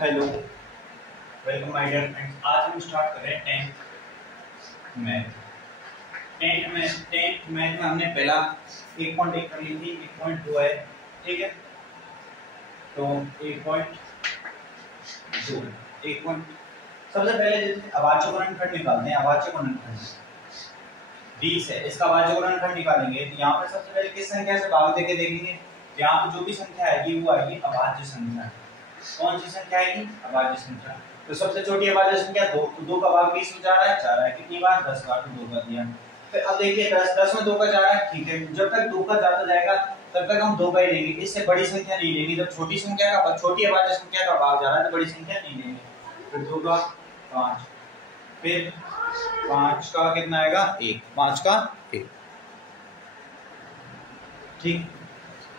Hello, welcome my dear friends. आज हम start कर रहे हैं टेंथ मैथ। टेंथ मैथ में हमने पहला 1.1 कर ली थी, 1.2 है, ठीक है। तो 1.2 1 सबसे पहले जैसे अभाज्य गुणनखंड निकालते हैं। अभाज्य गुणनखंड 20 है, इसका अभाज्य गुणनखंड निकालेंगे तो यहाँ पे सबसे पहले किस संख्या से भाग देके देखेंगे। यहाँ पे जो भी संख्या आएगी वो आएगी अभाज्य संख्या। कौन सी संख्या आएगी? अभाज्य संख्या। तो सबसे छोटी अभाज्य संख्या 2, तो 2 का भाग 20 में जा रहा है, जा रहा है कितनी बार? 10 बार, तो 2 का दिया। फिर अब देखिए 10 में 2 का जा रहा है, ठीक है। जब तक 2 का जाता जाएगा तब तक हम 2 का ही लेंगे, इससे बड़ी संख्या नहीं लेंगे। जब छोटी संख्या का छोटी अभाज्य संख्या का भाग जा रहा है तो बड़ी संख्या नहीं लेंगे। फिर 2 का 5, फिर 5 का कितना आएगा? 1, 5 का 1, ठीक।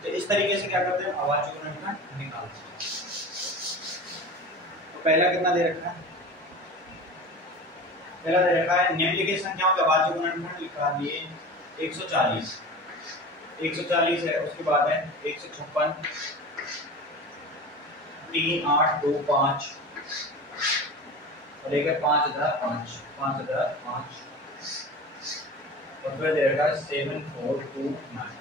तो इस तरीके से क्या करते हैं, अभाज्य गुणनखंड निकालते हैं। पहला कितना दे रखा है? पहला दे रखा है निम्नलिखित संख्याओं के अभाज्य गुणनखंड लिखा दिए 140 है। उसके बाद है 156, 3, 8, 2, 5 और एक है 5005 और फिर दे रखा है 7429।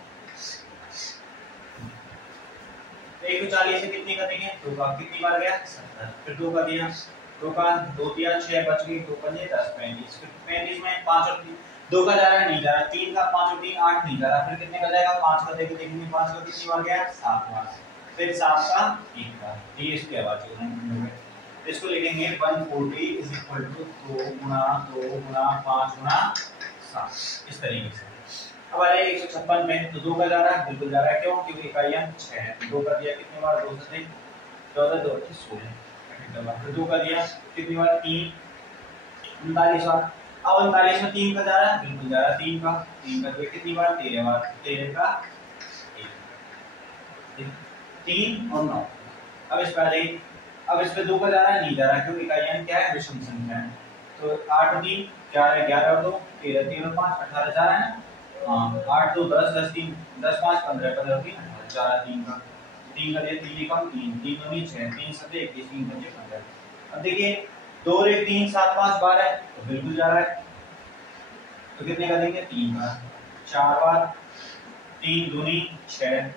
140 से कितनी करेंगे? 2 का कितनी बार गया? 70। फिर 2 का दिया, 2 का 2 दिया, 6 बच गई, 2 पंजे 10, 35। फिर 35 में 5 और 3, 2 का जा रहा है, नहीं जा रहा। 3 का 5 और 3 8 नहीं जा रहा। फिर कितने का जाएगा? 5 का देके देखेंगे, 5 का कितनी बार गया? 7 बार। फिर 7 का 1 बार। ये इसके अभाज्य गुणनखंड हो गए। इसको लिखेंगे 140 = 2 गुणा 2 गुणा 5 गुणा 7, इस तरीके से। अब आ रहे 156 में, तो 2 का जा रहा है, बिल्कुल जा रहा है। क्यों? क्योंकि इकाइयां 6 है। 2 का दिया कितनी बार? 2 से 14, 2 28 16। फिर 2 का दिया कितनी बार? 3, 39 बार। अब 39 में 3 का जा रहा है, बिल्कुल जा रहा है। 3 का दिया कितनी बार? 13 बार। 13 का 1, 3 और 9। अब इस पर पे 2 का जा रहा है, नहीं जा रहा है, क्योंकि इकाइयां क्या है? विषम संख्या है। तो 8 और 3 11, 11 और 2 13, 3 और 5 18 जा रहा है ना। 8 2 10, 10 3 10 5 15, 15 3 18, 4 3 का 3 का दिया, 3 कम 3 3 9 6 3 7 21 3 5 15। अब देखिए 2 और 1 3 7 5 12 है, तो बिल्कुल जा रहा है। तो कितने का देंगे? 3 बार। 4 बार, 3 दूनी 6,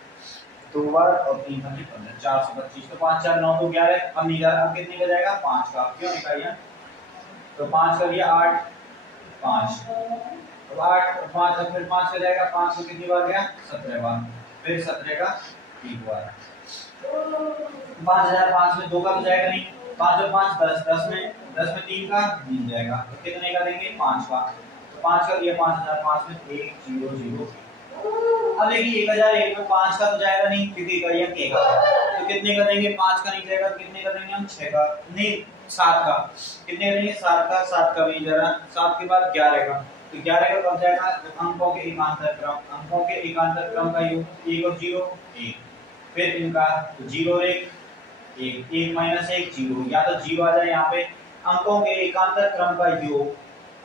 2 बार और 3 5 15, 425। तो 5 4 9 2 11। अब नहीं जा रहा, अब कितने का जाएगा? 5 का। क्यों निकालिए? तो 5 का दिया 8 5, अब 8 और 5, फिर 5 का जाएगा, 5 को कितनी बार गया? 17 बार। फिर 17 का 1 बार। 5005 में 2 का तो जाएगा नहीं, 5 और 5 10, 10 में 3 का मिल जाएगा। तो कितने का देंगे? 5 का। तो 5 का दिया 5005 में 1 0 0। अब देखिए 1001 में 5 का तो जाएगा नहीं, क्योंकि इकाइयां के का। तो कितने का देंगे? 5 का नहीं जाएगा, कितने का देंगे हम? 6 का, नहीं 7 का। कितने का देंगे? 7 का। 7 का भी जा रहा, 7 के बाद 11 का। तो 11 का कब जाएगा? तो अंकों के एकांतर क्रम का योग 1 और 0 1। फिर इनका 0 और 1 1 1 माइनस 1 0, या तो 0 आ जाए यहाँ पे। अंकों के एकांतर क्रम का योग,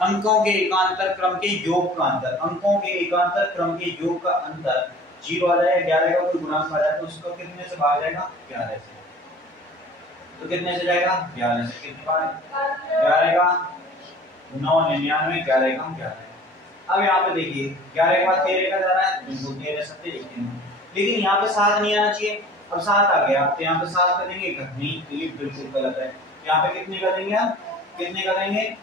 अंकों के एकांतर क्रम के योग का अंतर, अंकों के एकांतर क्रम के योग का अंतर 0 आ जाए। 11 का कोई गुणांक आ जाए तो उसको कितने से भाग जाएगा? 11 से। तो कितने से जाएगा? 11 से। कितनी बार? 11 का 9 99, 11 का 11। अब यहाँ पे देखिए 11 के बाद 13 का जा रहा है, बिल्कुल 13 7 21। लेकिन यहाँ पे 7 नहीं आना चाहिए। अब 7 आ गया, तो यहाँ पे 7 का देंगे नहीं, तो ये बिल्कुल गलत है। यहाँ पे कितने का देंगे आप? कितने का देंगे?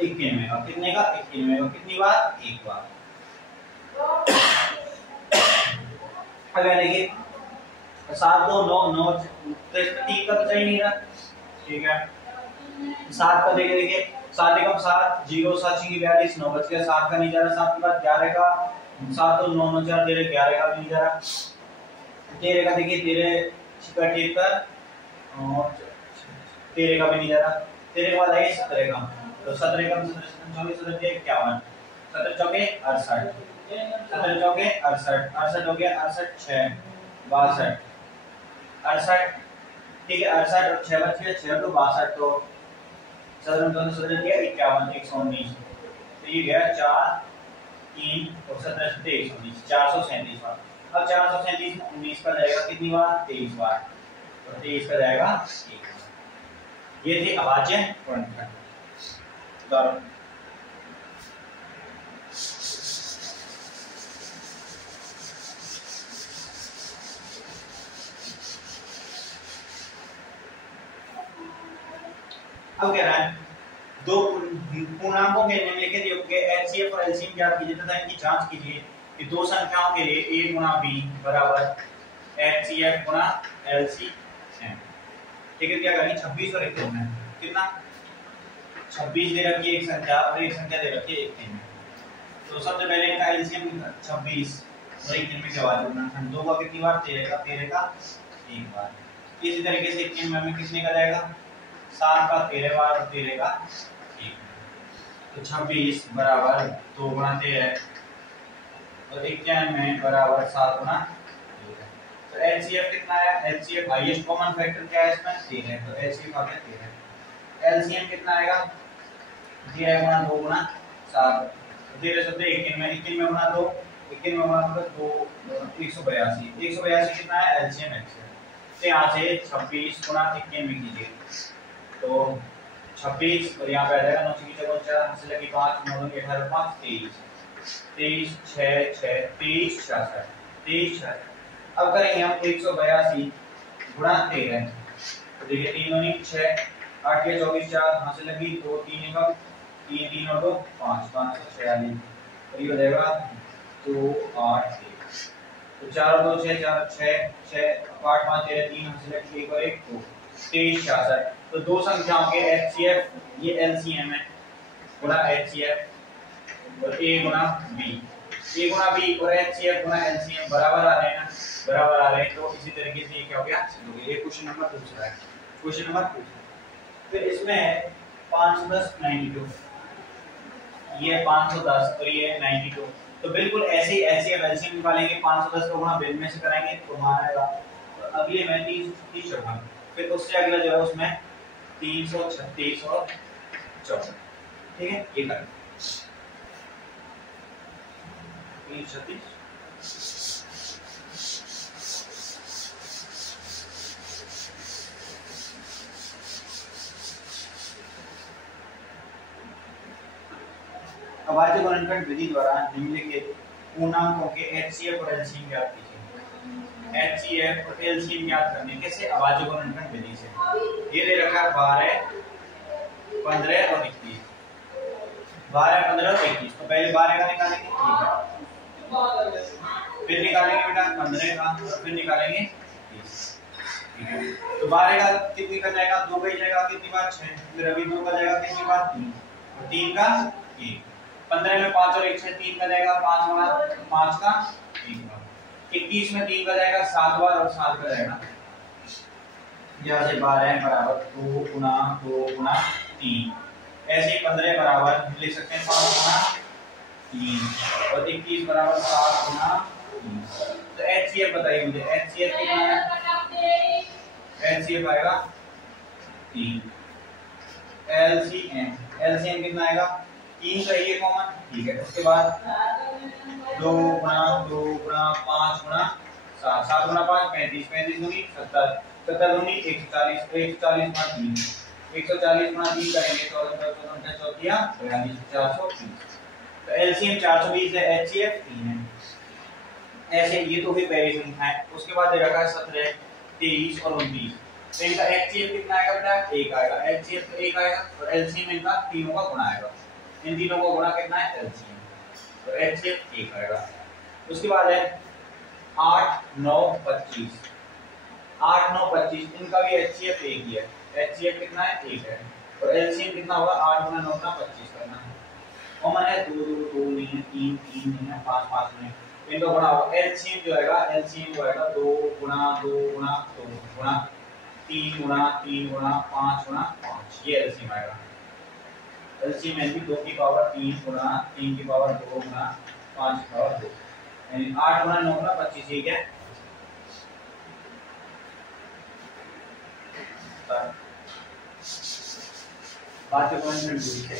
91 का। कितने का? 91 का। कितनी बार? 1 बार। अब देखिए 7 2 9 9, तो इसमें 3 का तो चाहिए नहीं रहा, ठीक है। 7 का देखिए 7 एकम 7 0 7 42 9 बच गया। 7 का नहीं जा रहा। 7 के बाद 11 का 7 तो 9 9 4 13, 11 का भी नहीं जा रहा। 13 का देखिए 13 6 73 और 13 का भी नहीं जा रहा। 13 के बाद आएगा 17 का। तो 17 का 17 24 17 51, 17 चौके 68, 17 चौके 68 68 हो गया 68 6 62 68, ठीक है। 68 और 6 बच गया, 6 तो 62, तो 17 दोनों 17 दिया 51 119। तो ये गया 4 3 और 17 से 119 437 बार। अब 437 में 19 का जाएगा कितनी बार? 23 बार। और 23 का जाएगा 1। ये थी अभाज्य गुणनखंड। उदाहरण अब कह रहा है दो पूर्णांकों के निम्नलिखित योग के एचसीएफ और एलसीएम ज्ञात कीजिए तथा इनकी जांच कीजिए कि दो संख्याओं के लिए a गुना b बराबर एचसीएफ गुना एलसीएम। ठीक है, क्या करेंगे 26 और 21 में कितना 26 दे रखी है एक संख्या और एक संख्या दे रखी है 21 में। तो सबसे पहले इनका एलसीएम 26 और 21 में क्या बात है, दो का कितनी बार 13 का एक बार। इसी तरीके से 21 में कितने का जाएगा 7 का 13 बार और 13 का 1। तो 26 बराबर 2 गुना 13 और 91 में बराबर 7 गुना 2। तो एलसीएफ कितना है, एलसीएफ हाईएस्ट कॉमन फैक्टर क्या है इसमें 13, तो एलसीएफ आ गया 13। एलसीएम कितना आएगा 13 गुना 2 गुना 7, 13 से 21 में 21 में गुना 2, 21 में गुना 2 182, 182 कितना है एलसीएम एलसीएम। तो यहाँ से 26 गुना 21 में कीजिए तो 26 और यहाँ पे आ जाएगा 9 की जगह 4 से लगी 5 9 के 18 5 23 23 6 6 23 66 23 66। अब करेंगे हम 182 गुणा 13 तो देखिए 3 9 6 8 के 24 4 यहाँ से लगी 2 3 एकम 3 3 और 2 5 546 और ये हो जाएगा 2 8 1। तो 4 और 2 6 4 6 6 8 5 13 3 यहाँ से लगी 1 और 1 2 23 66। तो दो संख्याओं के एचसीएफ ये एलसीएम है गुना एचसीएफ और ए गुना बी और एचसीएफ गुना एलसीएम बराबर आ रहे हैं ना, बराबर आ रहे हैं। तो इसी तरीके से ये क्या हो गया सिद्ध हो गया। ये क्वेश्चन नंबर दूसरा है। क्वेश्चन नंबर 2 फिर इसमें 510 92 ये 510 और ये 92 तो बिल्कुल ऐसे ही एचसीएफ एलसीएम निकालेंगे 510 को गुना बिन में से कराएंगे तो मान आएगा। तो अगले में 30 चौथा फिर उससे अगला जो है उसमें 336 और 14। ठीक है ये करें 336 अभाज्य गुणनखंड विधि द्वारा निम्नलिखित पूर्णांकों के एचसीएफ और एलसीएम ज्ञात कीजिए। एचसीएफ और एलसीएम ज्ञात करने कैसे अभाज्य गुणनखंड विधि से। ये दे रखा है 12 15 और 21 12 15 और 21 तो पहले 12 का निकालेंगे फिर निकालेंगे बेटा 15 का और फिर निकालेंगे 20। ठीक है तो 12 का कितनी का जाएगा 2 का ही जाएगा कितनी बार 6 फिर अभी 2 का जाएगा कितनी बार 3 और 3 का 1। 15 में 5 और 1 से 3 का जाएगा 5 बार 5 का 1 बार। 21 में 3 का जाएगा 7 बार और 7 का जाएगा यहाँ से 12 बराबर 2 गुना 3 ऐसे 15 बराबर लिख सकते हैं 5 गुना 3 और 21 बराबर 7 गुना 3। तो एचसीएफ बताइए मुझे एचसीएफ कितना है एचसीएफ आएगा 3। एलसीएम कितना आएगा 3 का ये कॉमन। ठीक है उसके बाद 2 गुना 5 गुना 7 7 गुना 5 35 35 दूनी 70 70 दूनी 140 140 गुना 3 140 गुना 3 करेंगे तो 42 430 तो एलसीएम 420 है एचसीएफ 3 है। ऐसे ये तो भी पहली संख्या है। उसके बाद दे रखा है 17 23 और 29 तो इनका एचसीएफ कितना आएगा बेटा 1 आएगा एचसीएफ 1 आएगा और एलसीएम इनका तीनों का गुणा आएगा। इन तीनों का गुणा कितना है एलसीएम तो एचसीएफ 1 आएगा। उसके बाद है 8 9 25 8 9 25 इनका भी एचसीएफ 1 ही है। एचसीएफ कितना है 1 है और एलसीएम कितना होगा 8 गुना 9 का 25 करना है। कॉमन है 2 2 नहीं है 3 3 नहीं है 5 5 नहीं इनका गुणा होगा। एलसीएम जो आएगा एलसीएम जो आएगा 2 गुना 2 गुना 2 गुना 3 गुना 3 गुना 5 गुना 5 ये एलसीएम आएगा। एलसीएम यानी 2 की पावर 3 गुना 3 की पावर 2 गुना 5 की पावर 2 यानी 8 गुना 9 गुना 25 ये क्या है बात को कौन सी है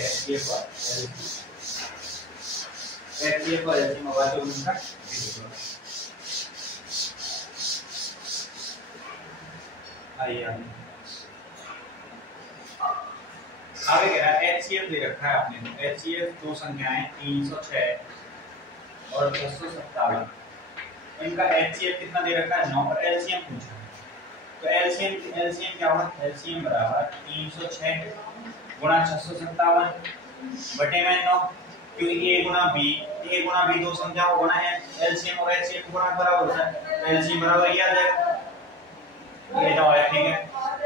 एचसीएफ और एलसीएम बात को उनका आइए आगे कह रहा है HCF दे रखा है आपने, तो HCF दो संख्याएं 306 और 257, इनका HCF कितना दे रखा है 9 और LCM पूछा है। तो LCM क्या होगा, LCM बराबर 306 गुणा 657 बटे में 9, क्योंकि A गुणा B दो संख्याओं को गुणा है, LCM और HCF गुणा बराबर होता है, तो LCM बराबर ये आ जाएगा, ये तो आया ठीक है।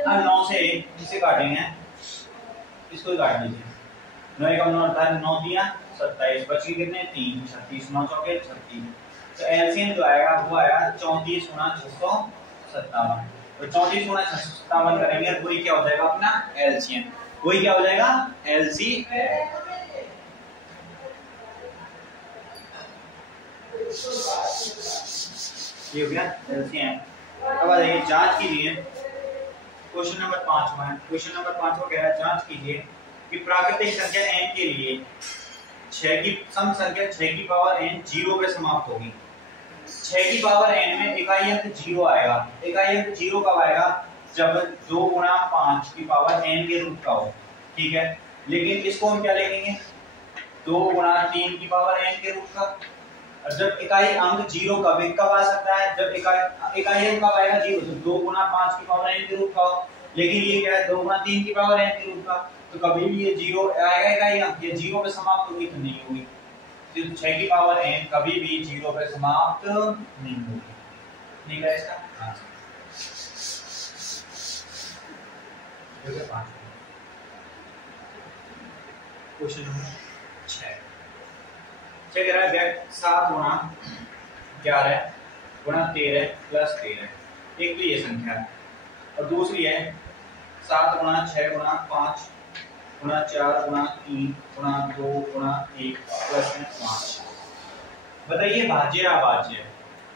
अब 9 से इसे काटेंगे, इसको ही काट लीजिए, 9 का 9 था, 9 दिया 27, बची कितने 3, 36, 9 चौके 36, तो एलसीएम जो आएगा वो आएगा 34 गुणा 657, तो 34 गुणा 657 करेंगे, वही क्या हो जाएगा अपना एलसीएम, वही क्या हो जाएगा एलसीएम। ये हो गया एलसीएम। अब आ जाइए जांच कीजिए, क्वेश्चन नंबर 5 में, क्वेश्चन नंबर 5 को कह रहा है जांच कीजिए कि प्राकृतिक संख्या n के लिए 6 की सम संख्या 6 की पावर n 0 पे समाप्त होगी। 6 की पावर n में इकाई अंक 0 आएगा, इकाई अंक 0 कब आएगा, जब 2 गुणा 5 की पावर n के रूट का हो, ठीक है। लेकिन इसको हम क्या लिखेंगे 2 गुणा 3 की पावर n के रूट का, और जब इकाई अंक 0 कब आ सकता है, जब इकाई अंक कब आएगा 0, तो 2 गुणा 5 की पावर n के रूट का हो, लेकिन ये क्या है 2 गुणा 3 की पावर n के रूट का, तो कभी भी ये 0 आएगा इकाई अंक, ये 0 पे समाप्त होगी तो नहीं होगी, तो 6 की पावर n कभी भी 0 पे समाप्त नहीं होगी, ठीक है इसका आंसर। क्वेश्चन नंबर 6 कह रहा है 7 गुणा 11 गुणा 13 प्लस 13, एक तो ये संख्या है, और दूसरी है 7 गुणा 6 गुणा 5 गुणा 4 गुणा 3 गुणा 2 गुणा 1 प्लस में 5, बताइए भाज्य या अभाज्य।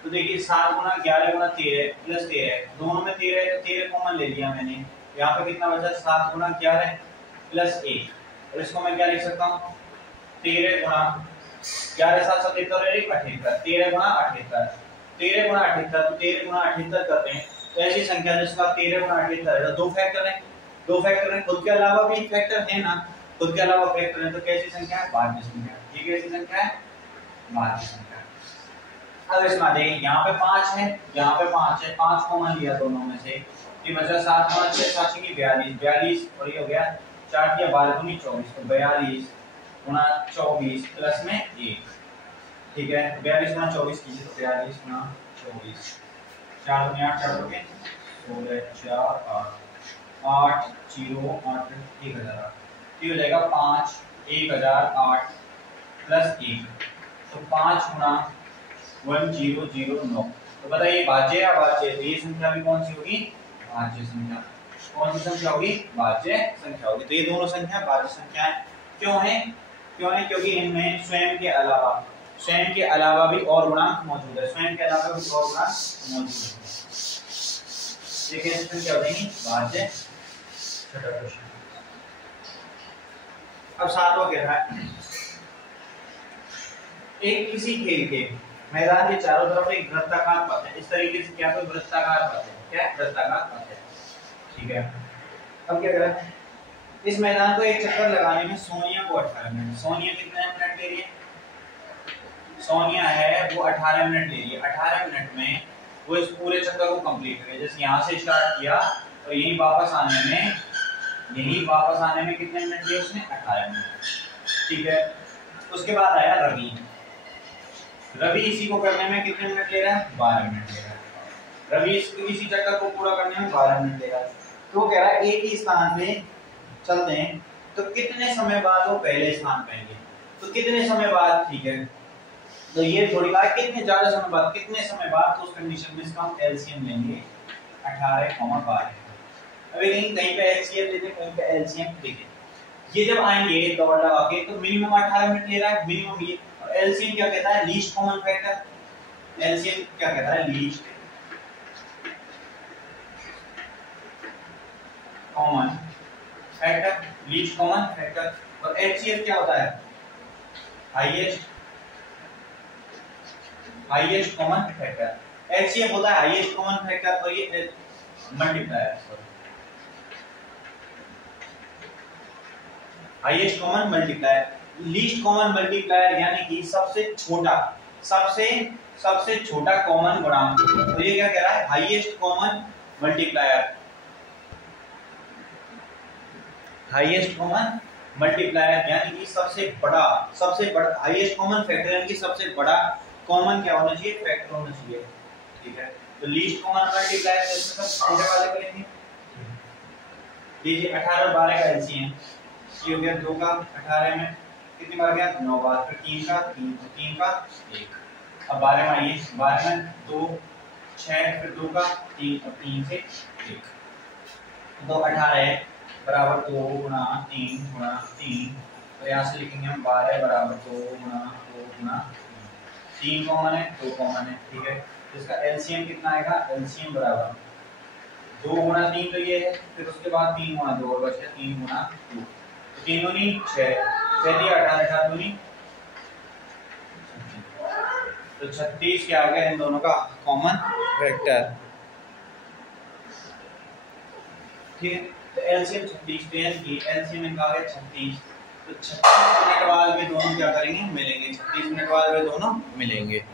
तो देखिए 7 गुणा 11 गुणा 13 प्लस 13, दोनों में 13 है तो 13 कॉमन ले लिया मैंने, यहाँ पे कितना बचा 7 गुणा 11 प्लस 1, और इसको मैं क्या लिख सकता हूँ 13 गुणा 11 7 77 78, 13 गुणा 78, 13 गुणा 78, तो 13 गुणा 78 करते हैं, तो ऐसी संख्या जिसका 13 गुणा 78 है, दो फैक्टर है, खुद के अलावा भी फैक्टर है ना, खुद के अलावा फैक्टर है, तो कैसी संख्या है भाज्य संख्या, ये कैसी संख्या है भाज्य संख्या। अब इसमें देखिए यहाँ पे 5 है, यहाँ पे 5 है, 5 कॉमन लिया दोनों में से, ये बचा 7 गुणा 6 7 की 42 और ये हो गया 4 या 12 दूनी 24, तो 42 गुणा 24 प्लस में 1, ठीक है, 42 गुणा 24 कीजिए, तो 42 गुणा 24, 4 दूनी 8, 4 दोगे 16, 4 8 0 8 1000, ये हो जाएगा 5 1008 प्लस 1, तो 5 गुणा 1009, तो बताइए भाज्य या अभाज्य, तो ये संख्या भी कौन सी होगी भाज्य संख्या, कौन सी संख्या होगी भाज्य संख्या होगी, तो ये दोनों संख्या भाज्य संख्या है। क्यों है क्योंकि इनमें स्वयं के अलावा भी और गुणांक मौजूद है, स्वयं के अलावा भी और गुणांक मौजूद है, ये कैसे संख्या हो जाएगी भाज्य। छठा क्वेश्चन, अब 7वां कह रहा है एक किसी खेल के मैदान के चारों तरफ एक वृत्ताकार पथ है, इस तरीके से क्या कोई वृत्ताकार पथ है, क्या वृत्ताकार पथ है, ठीक है। अब क्या करें, इस मैदान को एक चक्कर लगाने में सोनिया को 18 मिनट, सोनिया कितने मिनट ले रही है, सोनिया है वो 18 मिनट ले रही है, 18 मिनट में वो इस पूरे चक्कर को कंप्लीट करे, जैसे यहाँ से स्टार्ट किया और यहीं वापस आने में कितने मिनट लिए उसने 18 मिनट, ठीक है। उसके बाद आया रवि इसी को करने में कितने मिनट ले रहा है 12 मिनट ले रहा है, रवि इसी चक्कर को पूरा करने में 12 मिनट ले रहा है, तो कह रहा है एक ही स्थान पे चलते हैं तो कितने समय बाद वो पहले स्थान पे आएंगे, तो कितने समय बाद, ठीक है, तो ये थोड़ी बात कितने ज्यादा समय बाद, कितने समय बाद, तो उस कंडीशन में इसका हम एलसीएम लेंगे 18, 12। अभी कहीं पे एलसीएम लेते हैं, कहीं पे एलसीएम देखें, ये जब आएंगे दौड़ लगा के तो मिनिमम 18 मिनट ले रहा है मिनिमम ये, और एलसीएम क्या कहता है लीस्ट कॉमन फैक्टर, एलसीएम क्या कहता है least common factor, least common factor, और एचसीएफ क्या होता है हाईएस्ट कॉमन फैक्टर, एचसीएफ होता है हाईएस्ट कॉमन फैक्टर, और ये multiplier, highest common multiplier. Least common multiplier यानी कि सबसे छोटा कॉमन गुणांक। तो ये क्या कह रहा है, highest common multiplier, highest common multiplier यानी कि सबसे बड़ा हाईएस्ट कॉमन फैक्टर यानी कि सबसे बड़ा कॉमन क्या होना चाहिए, फैक्टर होना चाहिए। ठीक है, तो लीस्ट कॉमन मल्टीप्लायर इसमें सब छोटे वाले करेंगे। लीजिए 18 और 12 का एलसीएम, ये हो गया 2 का 18 में कितनी बार गया, 9 बार, फिर 3 का 1। अब 12 में आइए, 12 में 2 6, फिर 2 का 3 और 3 से 1, तो 18 बराबर 2 गुणा 3 गुणा 3। तो यहाँ से लिखेंगे हम 12 बराबर 2 गुणा 3 कॉमन है, 2 कॉमन है। ठीक है, तो इसका एलसीएम कितना आएगा, एलसीएम बराबर 2 गुणा 3 तो ये है, फिर उसके बाद 3 गुणा 2 और बचा 3 गुणा 2, तो 3 दूनी 6, 6 दिया 18, 18 दूनी, तो 36 क्या आ गया इन दोनों का कॉमन वेक्टर। ठीक है, तो एलसीएम 36, तो यानी एलसीएम इनका आ गया 36। तो 36 मिनट बाद वे दोनों क्या करेंगे, मिलेंगे, 36 मिनट बाद वे दोनों मिलेंगे।